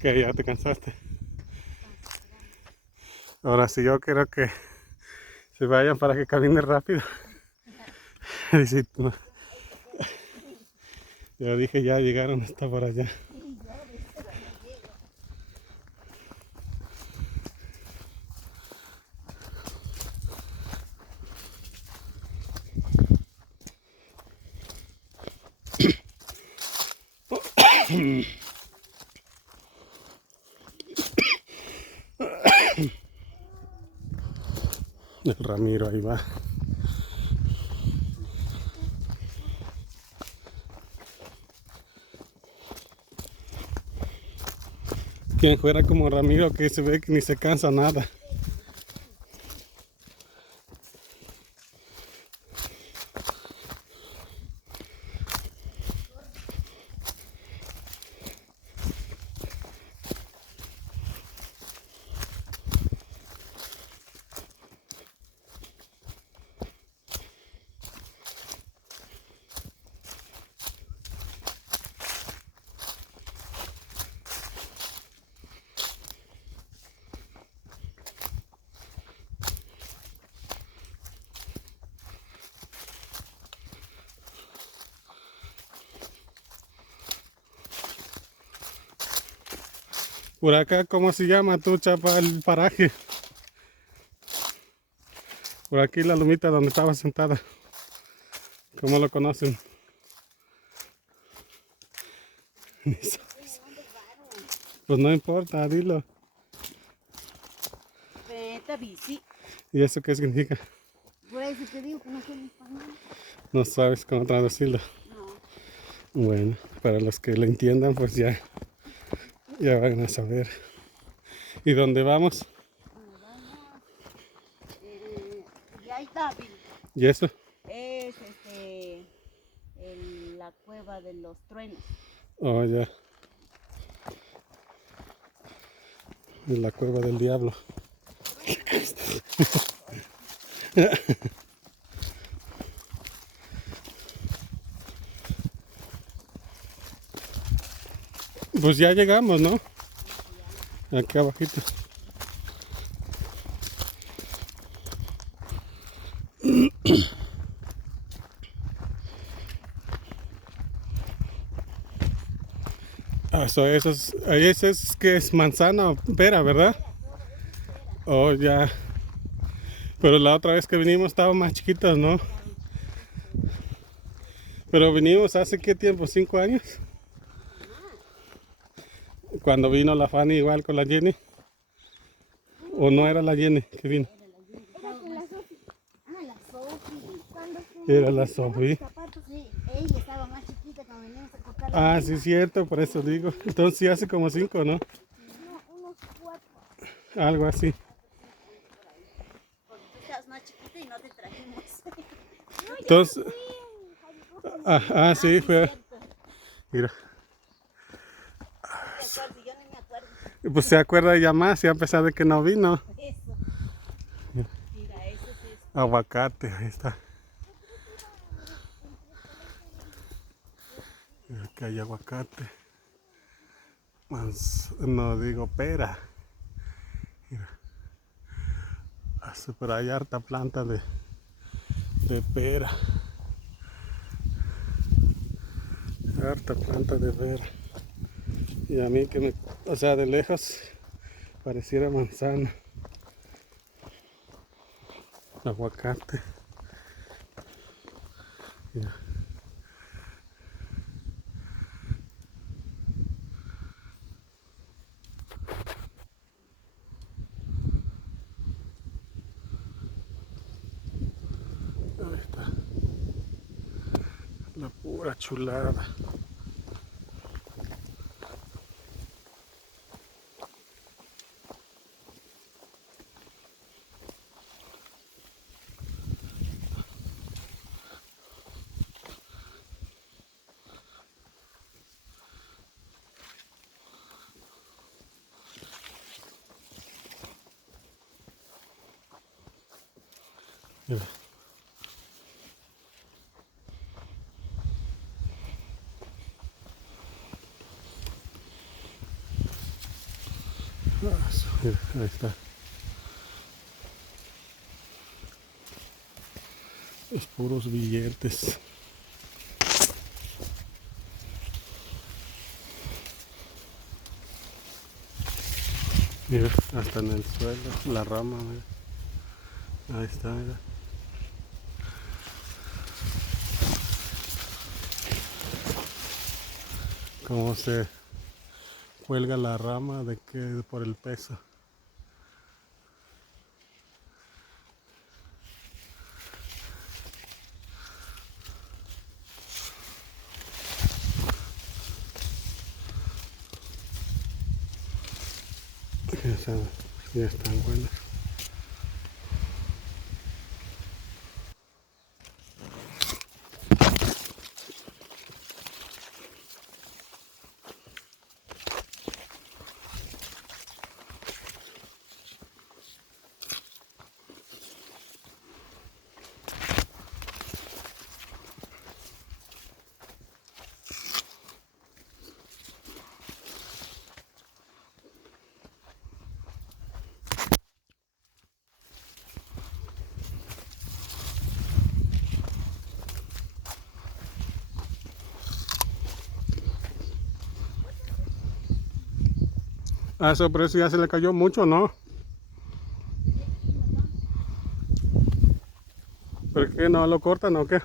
Que ya te cansaste. Ahora sí, yo quiero que se vayan para que caminen rápido. Dice, no. Yo dije, ya llegaron hasta por allá. El Ramiro ahí va. Quien fuera como Ramiro, que se ve que ni se cansa nada. Por acá, ¿cómo se llama tú, Chapa, el paraje? Por aquí la lumita donde estaba sentada. ¿Cómo lo conocen? Ni sabes. Pues no importa, dilo. Vete, bici. ¿Y eso qué significa? Por eso te digo que no sé español. No sabes cómo traducirlo. No. Bueno, para los que lo entiendan, pues ya van a saber. ¿Y dónde vamos? Nos vamos. Y ahí está, Bill. ¿Y eso? Es la cueva de los truenos. Oh, ya. La cueva del diablo. Pues ya llegamos, ¿no? Aquí abajito. Ah, eso es que es manzana o pera, ¿verdad? Oh, ya. Pero la otra vez que vinimos estaban más chiquitas, ¿no? Pero vinimos hace qué tiempo, 5 años. Cuando vino la Fanny igual con la Jenny. ¿O no era la Jenny que vino? Era con la Sofi. Ah, la Sofi. Era la Sofi. Sí, ella estaba más chiquita cuando veníamos a cortar Ah, la sí, cierto, por eso digo. Entonces sí hace como 5, ¿no? No, unos 4. Algo así. Porque tú estabas más chiquita y no te trajimos. Entonces, sí, fue. Cierto. Mira, ¿Te acuerdas? Yo ni me acuerdo. pues se acuerda ella más, y a pesar de que no vino. Eso. Mira, eso sí es. Aguacate, ahí está. Mira, aquí hay aguacate. No digo pera. Mira. Pero hay harta planta de pera. Harta planta de pera. Y a mí o sea, de lejos pareciera manzana. Aguacate. Mira. Ahí está. La pura chulada. Mira. Mira, ahí está. Los puros billetes. Mira, hasta en el suelo, la rama, mira. Ahí está, mira. Cómo se cuelga la rama de que por el peso. Ya están buenas. Ah, eso, pero eso ya se le cayó mucho, ¿no? ¿Pero qué? ¿No lo cortan o qué?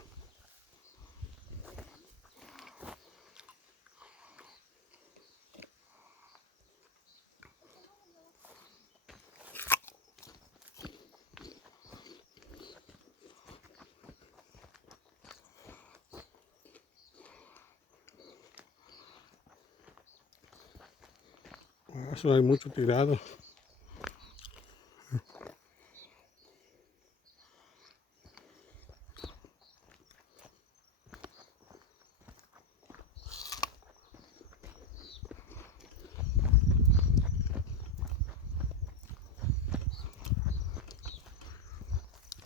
Ah, eso hay mucho tirado.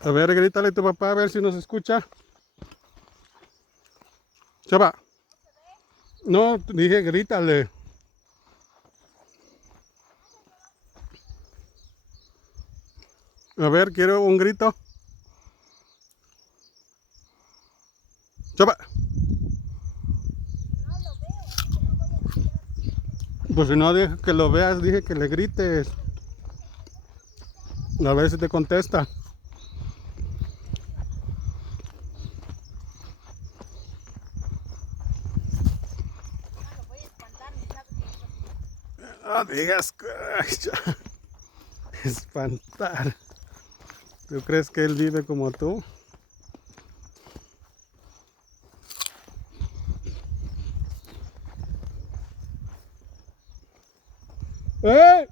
A ver, grítale a tu papá a ver si nos escucha. Chava. No, dije grítale. A ver, quiero un grito. Chava. Pues si no dije que lo veas, dije que le grites. A ver si te contesta. No digas que espantar. ¿Tú crees que él vive como tú? ¡Eh!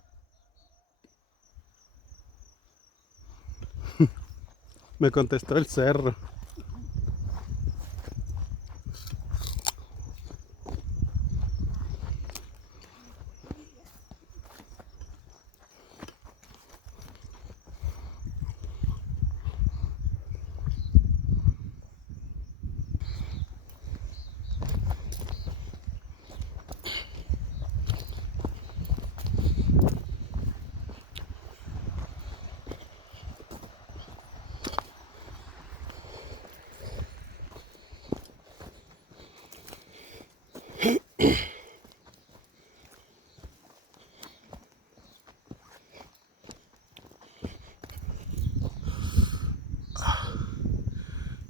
Me contestó el cerro.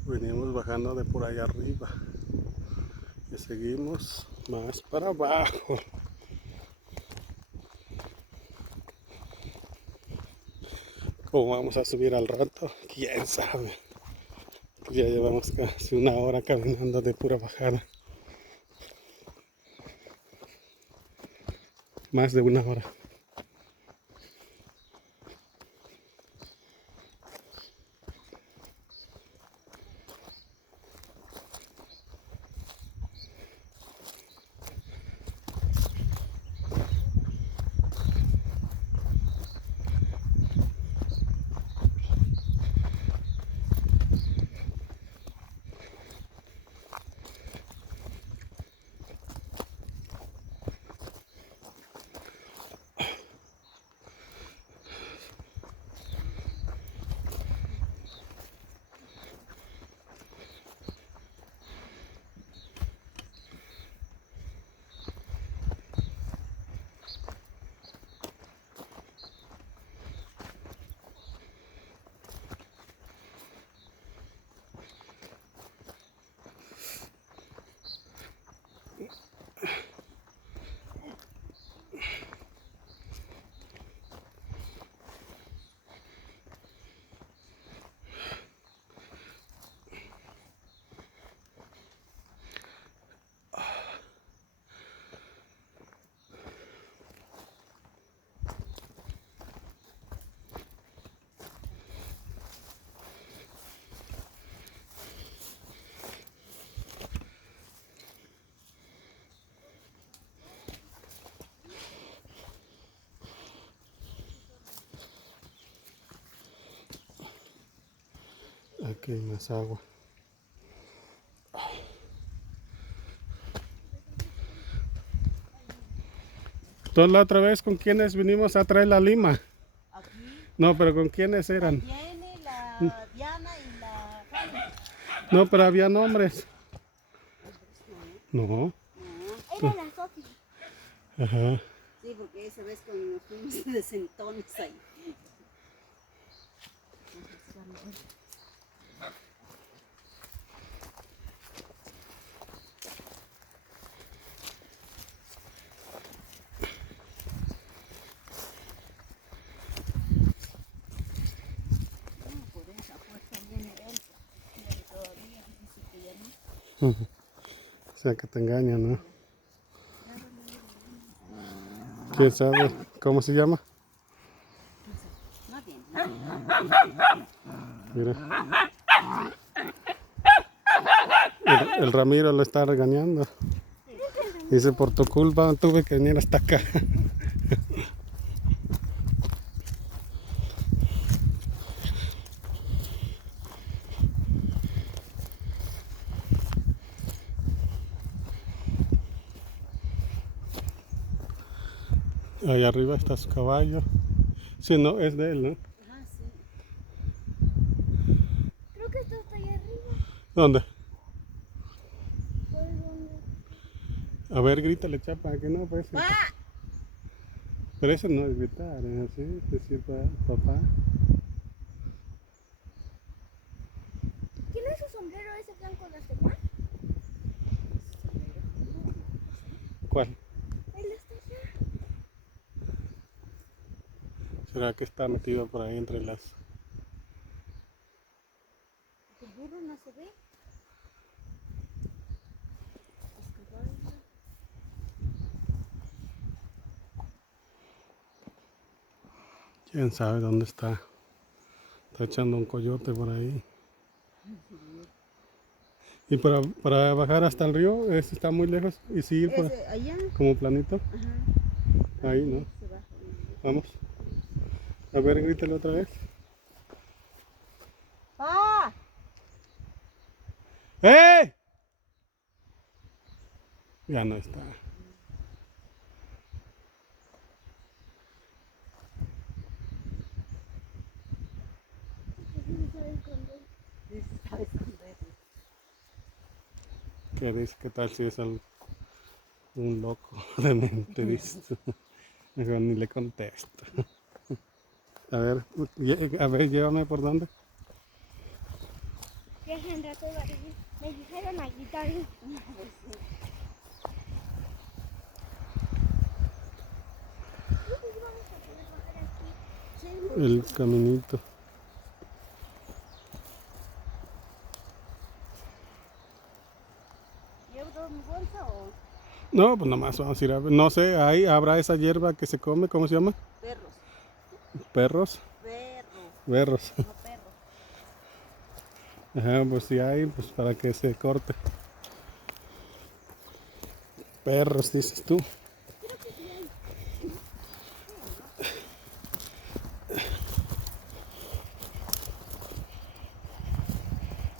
Venimos bajando de por allá arriba y seguimos más para abajo. ¿Cómo vamos a subir al rato? ¿Quién sabe? Ya llevamos casi una hora caminando de pura bajada. Más de una hora. Aquí hay más agua. Entonces la otra vez, ¿con quiénes vinimos a traer la lima? Aquí, No, pero ¿con quiénes la eran? Jenny, la Diana y la Fanny. No, pero había nombres. No. Era la Sofi. Ajá. Sí, porque esa vez cuando nos fuimos de sentones ahí. Por esa puerta viene Elsa. Pero todavía dice que ya no. O sea que te engañan, ¿no? ¿Quién sabe cómo se llama? No tiene. Mira. El Ramiro lo está regañando. Dice, por tu culpa tuve que venir hasta acá. Allá arriba está su caballo. Sí, no, es de él, ¿no? Ah, sí. Creo que esto está allá arriba. ¿Dónde? ¿Por dónde? A ver, grítale, chapa, que no, pues. ¡Pa! Pero eso no es gritar, es así, decir papá. ¿Tiene su sombrero ese blanco de Azteca? ¿Cuál? Él está allá. ¿Será que está metido por ahí entre las... El burro no se ve. ¿Quién sabe dónde está? Está echando un coyote por ahí. Y para bajar hasta el río, este está muy lejos. Y seguir por Ese, allá. como planito. Ajá. Ahí, ¿no? Se baja. Vamos. A ver, grítale otra vez. ¡Pa! ¡Eh! Ya no está. Sí, se sabe esconder. ¿Qué dice? ¿Qué tal si es un loco de mente? Dice. Mejor ni le contesto. A ver, llévame por dónde. Dejen rato de arriba. Me dijeron a gritar. Creo que vamos a poder bajar aquí. Sí. El caminito. ¿Llevo mi bolsa o No, pues nomás vamos a ir a ver. No sé, ahí habrá esa hierba que se come, ¿cómo se llama? perros? Perros. Perros, Berros. no perros. Ajá, pues si hay, pues para que se corte. Perros, dices tú.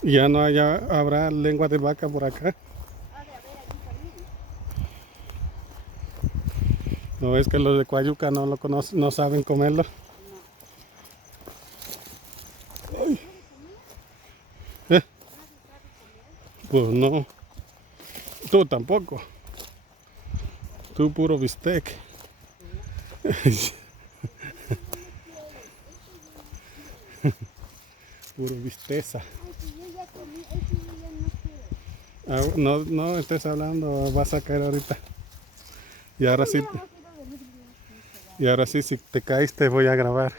Y ya no habrá lengua de vaca por acá. Ha de haber allí también. No es que los de Coayuca no lo conocen, no saben comerlo. ¿Eh? Pues no. Tú tampoco. Tú puro bistec. Puro bisteza. Ay, si yo ya comí, ese yo ya no quiero. No, no estés hablando, vas a caer ahorita. Y ahora sí, si te caes te voy a grabar.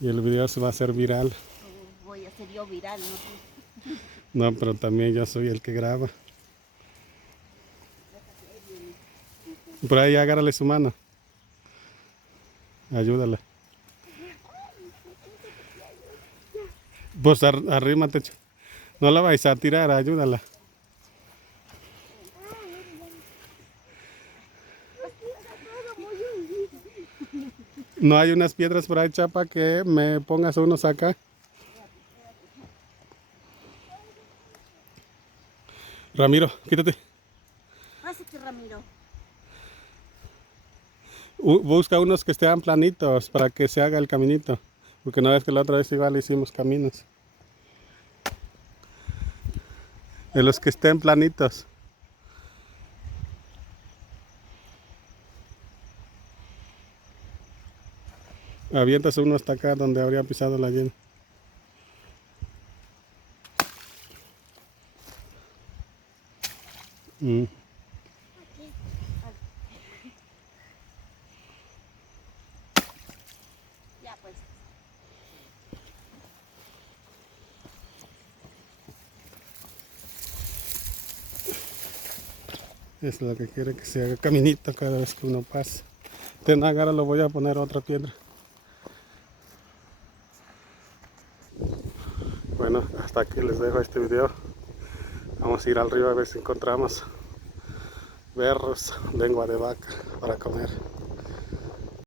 Y el video se va a hacer viral. Voy a ser yo viral, ¿no? Tú. No, pero también yo soy el que graba. Por ahí agárrale su mano. Ayúdala. Pues arrímate. No la vais a tirar, ayúdala. No hay unas piedras por ahí, chapa, que me pongas unos acá. Ramiro, quítate. Pásate, Ramiro. Busca unos que estén planitos para que se haga el caminito. Porque no ves que la otra vez igual hicimos caminos. De los que estén planitos. Avientas uno hasta acá donde habría pisado la llena. Aquí. Ya, pues. Es lo que quiere que se haga caminito cada vez que uno pase. Ahora lo voy a poner otra piedra. Bueno, hasta aquí les dejo este video. Vamos a ir al río a ver si encontramos berros, lengua de vaca para comer.